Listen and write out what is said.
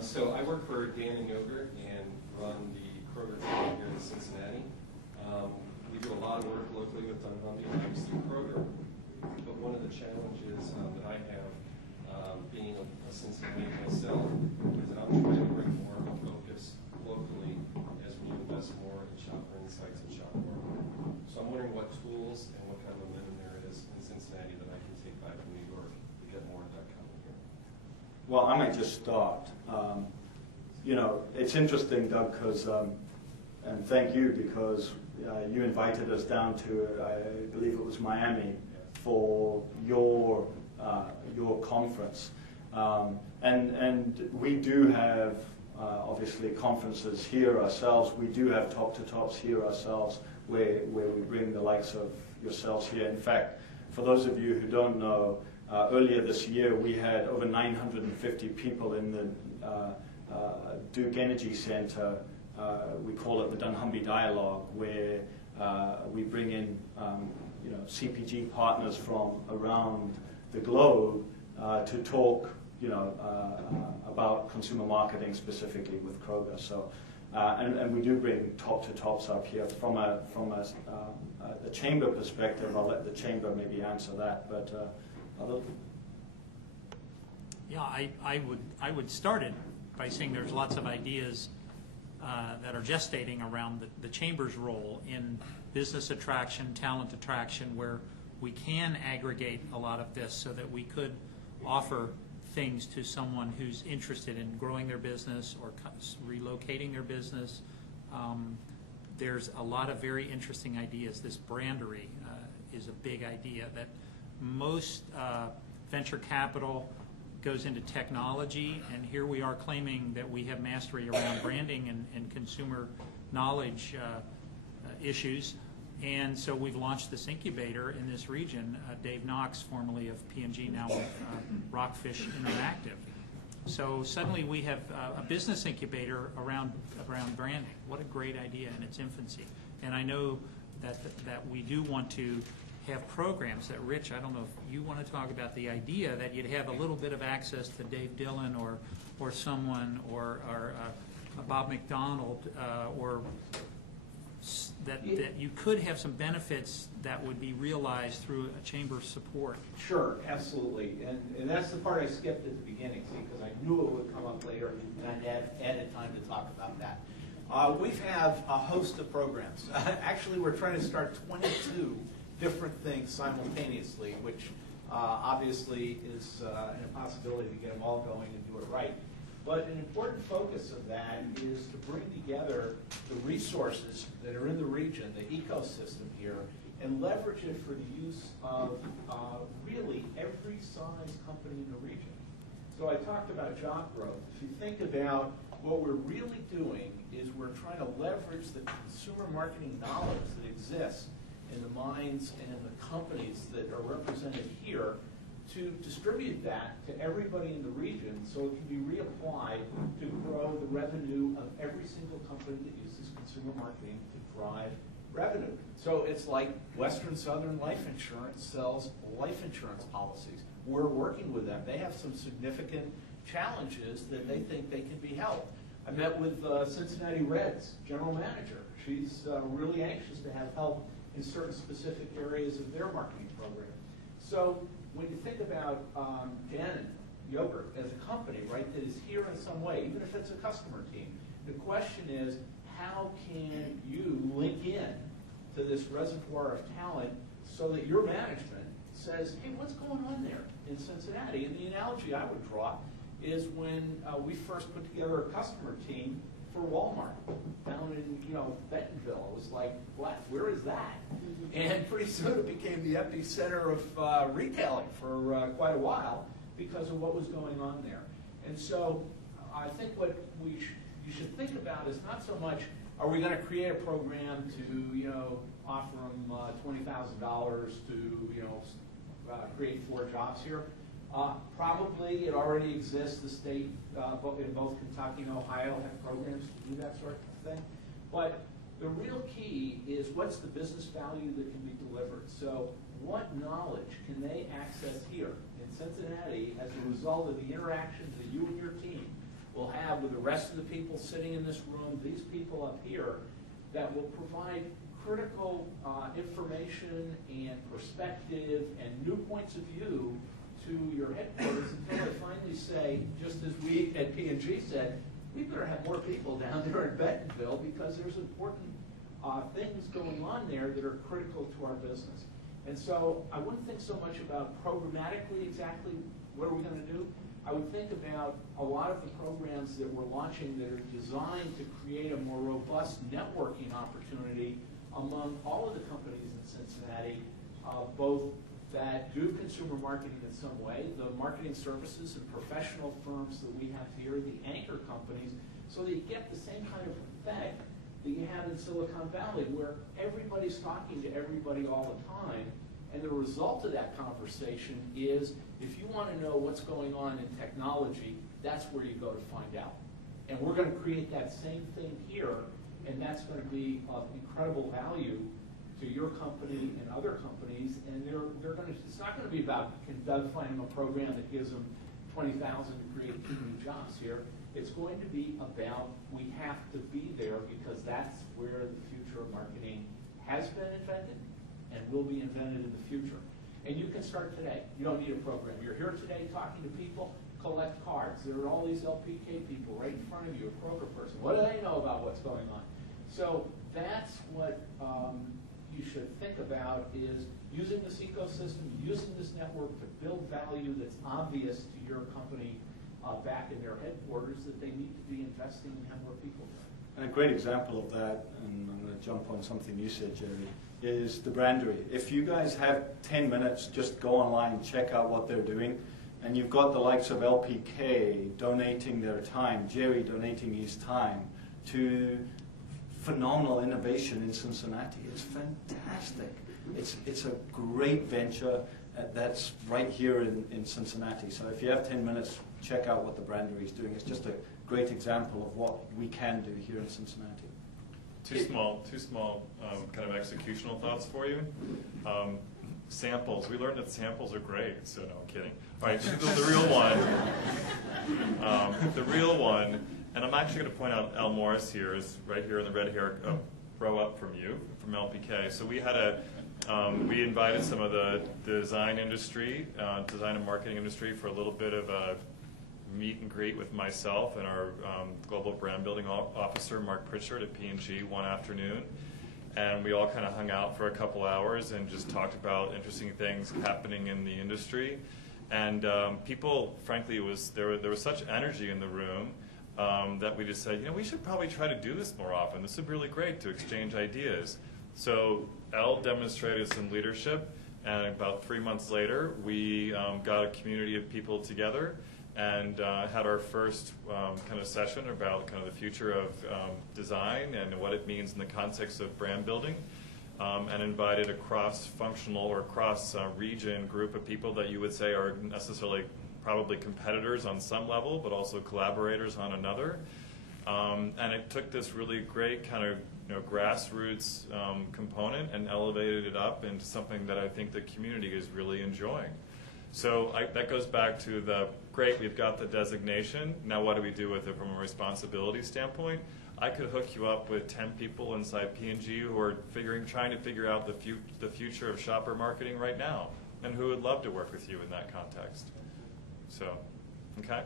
So I work for Dannon Yogurt and run the Kroger chain here in Cincinnati. We do a lot of work locally with dunnhumby and obviously Kroger, but one of the challenges that I have, being a Cincinnati myself, is that I'm trying to bring more of a focus locally as we invest more in shopper insights and shopper marketing. So I'm wondering what tools and what kind of momentum there is in Cincinnati that I can take back from New York to get more of that coming here. Well, I might just start. You know, it's interesting, Doug, because, and thank you, because you invited us down to, I believe it was Miami, for your conference. And we do have, obviously, conferences here ourselves. We do have top-to-tops here ourselves, where we bring the likes of yourselves here. In fact, for those of you who don't know, earlier this year, we had over 950 people in the Duke Energy Center. We call it the dunnhumby Dialogue, where we bring in you know, CPG partners from around the globe to talk, you know, about consumer marketing specifically with Kroger. So, and we do bring top-to-tops up here from the chamber perspective. I'll let the chamber maybe answer that, but. Yeah, I would start it by saying there's lots of ideas that are gestating around the chamber's role in business attraction, talent attraction, where we can aggregate a lot of this so that we could offer things to someone who's interested in growing their business or relocating their business. There's a lot of very interesting ideas. This brandery is a big idea that most venture capital goes into technology, and here we are claiming that we have mastery around branding and consumer knowledge issues. And so we've launched this incubator in this region. Dave Knox, formerly of P&G, now with Rockfish Interactive. So suddenly we have a business incubator around branding. What a great idea in its infancy. And I know that we do want to have programs that, Rich, I don't know if you want to talk about the idea that you'd have a little bit of access to Dave Dillon or someone or Bob McDonald or that you could have some benefits that would be realized through a chamber support. Sure, absolutely. And that's the part I skipped at the beginning, see, because I knew it would come up later, and I had added time to talk about that. We have a host of programs. Actually, we're trying to start 22 different things simultaneously, which obviously is an impossibility to get them all going and do it right. But an important focus of that is to bring together the resources that are in the region, the ecosystem here, and leverage it for the use of really every size company in the region. So I talked about job growth. If you think about what we're really doing is we're trying to leverage the consumer marketing knowledge that exists in the minds and in the companies that are represented here to distribute that to everybody in the region so it can be reapplied to grow the revenue of every single company that uses consumer marketing to drive revenue. So it's like Western Southern Life Insurance sells life insurance policies. We're working with them. They have some significant challenges that they think they can be helped. I met with Cincinnati Reds general manager. She's really anxious to have help in certain specific areas of their marketing program. So when you think about Dannon Yogurt as a company, right, that is here in some way, even if it's a customer team, the question is, how can you link in to this reservoir of talent so that your management says, hey, what's going on there in Cincinnati? And the analogy I would draw is when we first put together a customer team for Walmart down in, Bentonville. It was like, what? Where is that? And pretty soon it became the epicenter of retailing for quite a while because of what was going on there. And so I think what you should think about is not so much, are we going to create a program to, offer them $20,000 to, create 4 jobs here? Probably it already exists. The state, in both Kentucky and Ohio, have programs to do that sort of thing. But the real key is what's the business value that can be delivered. So what knowledge can they access here in Cincinnati as a result of the interactions that you and your team we'll have with the rest of the people sitting in this room, these people up here, that will provide critical information and perspective and new points of view to your headquarters until I finally say, just as we at P&G said, we better have more people down there in Bentonville because there's important things going on there that are critical to our business. And so I wouldn't think so much about programmatically exactly what are we going to do. I would think about a lot of the programs that we're launching that are designed to create a more robust networking opportunity among all of the companies in Cincinnati, both that do consumer marketing in some way, the marketing services and professional firms that we have here, the anchor companies, so that you get the same kind of effect that you have in Silicon Valley, where everybody's talking to everybody all the time, and the result of that conversation is, if you want to know what's going on in technology, that's where you go to find out. And we're going to create that same thing here, and that's going to be of incredible value to your company and other companies, and they're going to, it's not going to be about, can Doug find them a program that gives them $20,000 to create 2 new jobs here. It's going to be about, we have to be there because that's where the future of marketing has been invented and will be invented in the future. And you can start today. You don't need a program. You're here today talking to people, collect cards. There are all these LPK people right in front of you, a Kroger person. What do they know about what's going on? So that's what you should think about, is using this ecosystem, using this network to build value that's obvious to your company back in their headquarters, that they need to be investing and have more people there. And a great example of that, and I'm going to jump on something you said, Jerry, is the Brandery. If you guys have 10 minutes, just go online and check out what they're doing. And you've got the likes of LPK donating their time, Jerry donating his time to phenomenal innovation in Cincinnati. It's fantastic. It's a great venture that's right here in Cincinnati. So if you have 10 minutes, check out what the Brandery is doing. It's just a great example of what we can do here in Cincinnati. Two small kind of executional thoughts for you. Samples. We learned that samples are great, so no, I'm kidding. All right, the real one. The real one, and I'm actually going to point out Al Morris here is right here in the red hair row up from you, from LPK. So we had we invited some of the design industry, design and marketing industry for a little bit of a meet and greet with myself and our global brand building officer, Mark Pritchard at P&G one afternoon. And we all kind of hung out for a couple hours and just talked about interesting things happening in the industry. And people, frankly, there was such energy in the room that we just said, we should probably try to do this more often. This would be really great to exchange ideas. So Elle demonstrated some leadership, and about 3 months later, we got a community of people together and had our first kind of session about kind of the future of design and what it means in the context of brand building, and invited a cross-functional or cross-region group of people that you would say are necessarily probably competitors on some level, but also collaborators on another. And it took this really great kind of grassroots component and elevated it up into something that I think the community is really enjoying. So that goes back to great, we've got the designation, now what do we do with it from a responsibility standpoint? I could hook you up with 10 people inside P&G who are trying to figure out the future of shopper marketing right now, and who would love to work with you in that context. So, okay?